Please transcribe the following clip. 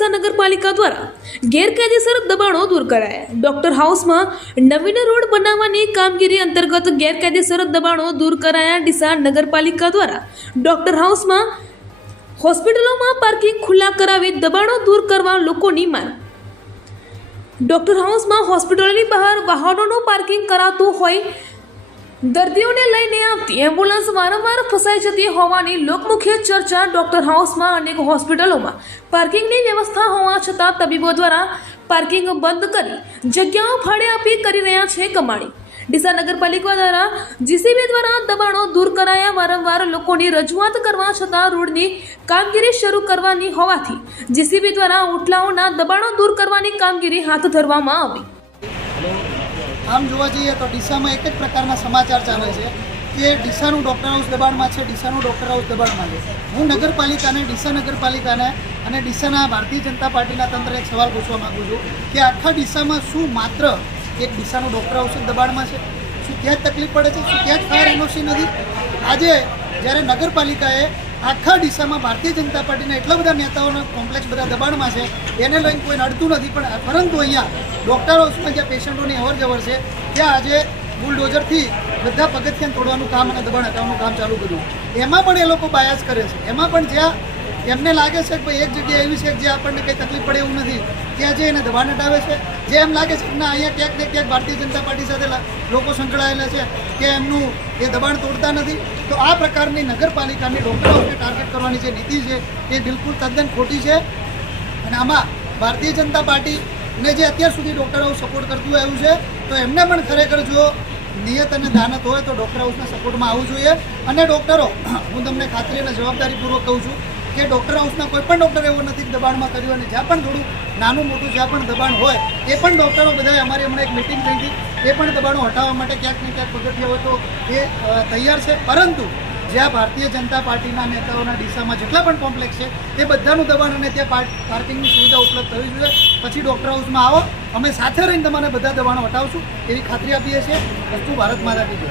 ડીસા નગરપાલિકા દ્વારા ગેરકાયદેસર દબાણો દૂર કરાયા। ડોક્ટર હાઉસમાં નવીન રોડ બનાવવાની કામગીરી અંતર્ગત ગેરકાયદેસર દબાણો દૂર કરાયા। ડીસા નગરપાલિકા દ્વારા ડોક્ટર હાઉસમાં હોસ્પિટલોમાં પાર્કિંગ ખુલ્લા કરાવી દબાણો દૂર કરવા લોકોની માંગ। ડોક્ટર હાઉસમાં હોસ્પિટલોની બહાર વાહનોનું પાર્કિંગ કરાતું હોય, દર્દીઓને લઈને આવતી એમ્બ્યુલન્સ વારંવાર ફસાઈ જતી હોવાની લોકમુખ્ય ચર્ચા। ડોક્ટર હાઉસમાં અનેક હોસ્પિટલોમાં પાર્કિંગની વ્યવસ્થા હોવા છતાં તબીબો દ્વારા પાર્કિંગ બંધ કરી જગ્યાઓ ભાડે આપી કરી રહ્યા છે કમાણી। ડીસા નગરપાલિકા દ્વારા જીસીબી દ્વારા દબાણો દૂર કરાયા। વારંવાર લોકોની રજૂઆત કરવા છતાં રોડની કામગીરી શરૂ કરવાની હોવાથી જીસીબી દ્વારા ઓટલાઓના દબાણો દૂર કરવાની કામગીરી હાથ ધરવામાં આવી। આમ જોવા જઈએ તો ડીસામાં એક જ પ્રકારના સમાચાર ચાલે છે કે ડીસાનું ડૉક્ટર હાઉસ દબાણમાં છે, ડીસાનું ડૉક્ટર હાઉસ દબાણમાં છે। હું નગરપાલિકાને, ડીસા નગરપાલિકાને અને ડીસાના ભારતીય જનતા પાર્ટીના તંત્રને એક સવાલ પૂછવા માગું છું કે આખા ડીસામાં શું માત્ર એક ડીસાનું ડૉક્ટર હાઉસ દબાણમાં છે? શું ત્યાં જ તકલીફ પડે છે? શું ત્યાં જ ફાયર એનઓસી નથી? આજે જ્યારે નગરપાલિકાએ આખા ડીસામાં ભારતીય જનતા પાર્ટીના એટલા બધા નેતાઓના કોમ્પ્લેક્સ બધા દબાણમાં છે, એને લઈને કોઈ નડતું નથી, પણ પરંતુ અહીંયા ડૉક્ટર હાઉસમાં જ્યાં પેશન્ટોની અવરજવર છે ત્યાં આજે બુલડોઝરથી બધા પગથિયાને તોડવાનું કામ અને દબાણ હટાવવાનું કામ ચાલુ કર્યું। એમાં પણ એ લોકો બાયાસ કરે છે। એમાં પણ જ્યાં એમને લાગે છે કે ભાઈ એક જગ્યાએ એવી છે કે જે આપણને કંઈ તકલીફ પડે એવું નથી, ત્યાં જે એને દબાણ હટાવે છે। જે એમ લાગે છે કે ના અહીંયા ક્યાંક ને ક્યાંક ભારતીય જનતા પાર્ટી સાથે લોકો સંકળાયેલા છે કે એમનું એ દબાણ તોડતા નથી। તો આ પ્રકારની નગરપાલિકાની ડૉક્ટર હાઉસને ટાર્ગેટ કરવાની જે નીતિ છે એ બિલકુલ તદ્દન ખોટી છે। અને આમાં ભારતીય જનતા પાર્ટીને જે અત્યાર સુધી ડૉક્ટર હાઉસ સપોર્ટ કરતું આવ્યું છે, તો એમને પણ ખરેખર જો નિયત અને દાનત હોય તો ડૉક્ટર હાઉસના સપોર્ટમાં આવવું જોઈએ। અને ડૉક્ટરો, હું તમને ખાતરી અને જવાબદારીપૂર્વક કહું છું કે ડૉક્ટર હાઉસના કોઈ પણ ડૉક્ટર એવો નથી દબાણમાં કર્યું, અને જ્યાં પણ થોડું નાનું મોટું જ્યાં પણ દબાણ હોય એ પણ ડૉક્ટરો બધાએ અમારી હમણાં એક મિટિંગ થઈ હતી, એ પણ દબાણો હટાવવા માટે ક્યાંક ને ક્યાંક પગથિયા હોય તો એ તૈયાર છે। પરંતુ જ્યાં ભારતીય જનતા પાર્ટીના નેતાઓના ડીસામાં જેટલા પણ કોમ્પ્લેક્સ છે એ બધાનું દબાણ અને ત્યાં પાર્કિંગની સુવિધા ઉપલબ્ધ થવી જોઈએ। પછી ડૉક્ટર હાઉસમાં આવો, અમે સાથે રહીને તમારે બધા દબાણો હટાવશું એવી ખાતરી આપીએ છીએ। વસ્તુ ભારત માતા કી જય।